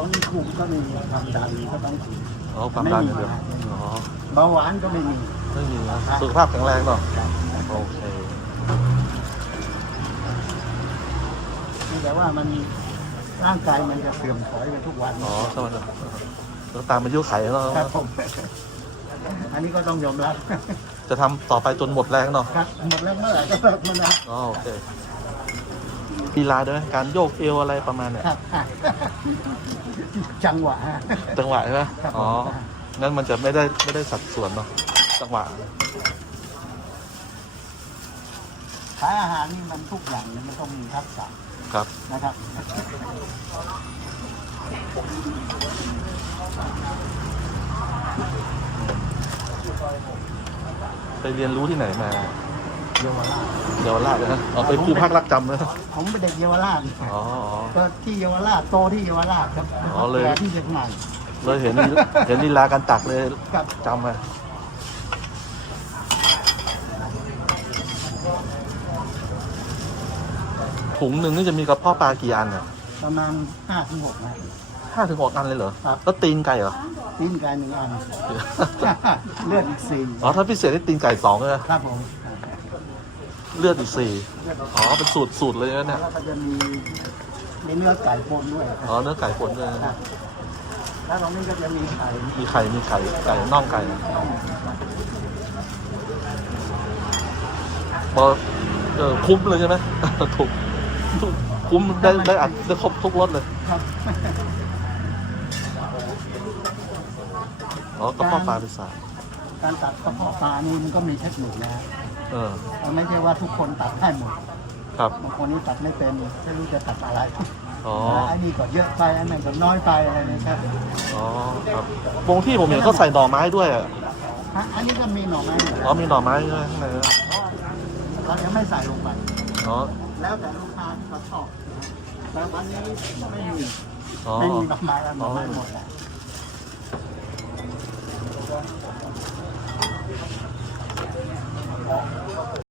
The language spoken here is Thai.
ตอนนี้คุมก็ไม่มีความดันก็ต้องฉีดอ๋อความดันอย่างเดียวอ๋อเบาหวานก็ไม่มีไม่มีนะสุขภาพแข็งแรงเนาะโอเคแต่ว่ามันร่างกายมันจะเสื่อมถอยไปทุกวันอ๋อใช่ไหมครับแล้วตามอายุไขเนาะครับผมอันนี้ก็ต้องยอมรับ จะทำต่อไปจนหมดแรงเนาะครับหมดแล้วเมื่อไหร่ก็เลิกมันนะอ๋อโอเค ลีลาด้วยไหมการโยกเอวอะไรประมาณเนี่ยครับจังหวะฮะ จังหวะใช่ไหมครับผม อ๋องั้นมันจะไม่ได้ไม่ได้สัดส่วนเนาะจังหวะขายอาหารนี่มันทุกอย่างเนี่ยมันต้องมีทักษะครับ นะครับ ไปเรียนรู้ที่ไหนมา เยาวราชเยาวราชเลยนะอ๋อไปครูภาครักจำเลยนะผมเป็นเด็กเยาวราชอ๋ออ๋อ ก็ที่เยาวราชโตที่เยาวราชครับอ๋อเลยแต่ที่เชียงใหม่เลยเห็นเห็นลีลาการตักเลยครับจำมาถุงหนึ่งนี่จะมีกระเพาะปลากี่อันอะประมาณห้าถึงหกนะห้าถึงหกอันเลยเหรอครับแล้วตีนไก่เหรอตีนไก่หนึ่งอันเลือดอีกสี่อ๋อถ้าพิเศษนี่ตีนไก่สองเลยนะครับผม เลือดอีกสี่เลือดอ๋อ เป็นสูตรสูตรเลยนะเนี่ยแล้วก็จะมีมีเนื้อไก่ปนด้วยอ๋อเนื้อไก่ผลเลยครับแล้วตรงนี้ก็จะมีไข่มีไข่มีไข่ไก่น่องไก่พอเออคุ้มเลยใช่ไหม ถูกถูกคุ้มได้ได้อัดได้ครบทุกรสเลยครับอ๋อกระเพาะปลาเป็นสายการตัดกระเพาะปลานี่มันก็มีเทคนิคนะ ออไม่ใช่ว่าทุกคนตัดได้หมดครับ บางคนนี้ตัดไม่เป็นไม่รู้จะตัดอะไรอ๋อ ไอ้นี่ก็เยอะไปอันนั้นก็น้อยไปอะไรเนะครับอ๋อครับวงที่ผมเห็นเขาใส่หน่อไม้ด้วยอะะอันนี้ก็มีหน่อไม้เหมือ๋อมีหน่อไม้ด้วยข้างในด้วยเรายังไม่ใส่ลงไป อ๋อ แล้วแต่ลูกค้าเขาชอบแต่วันนี้ไม่มี อ๋อ ไม่มีดอกไม้แล้วดอกไม้หมดแล้ว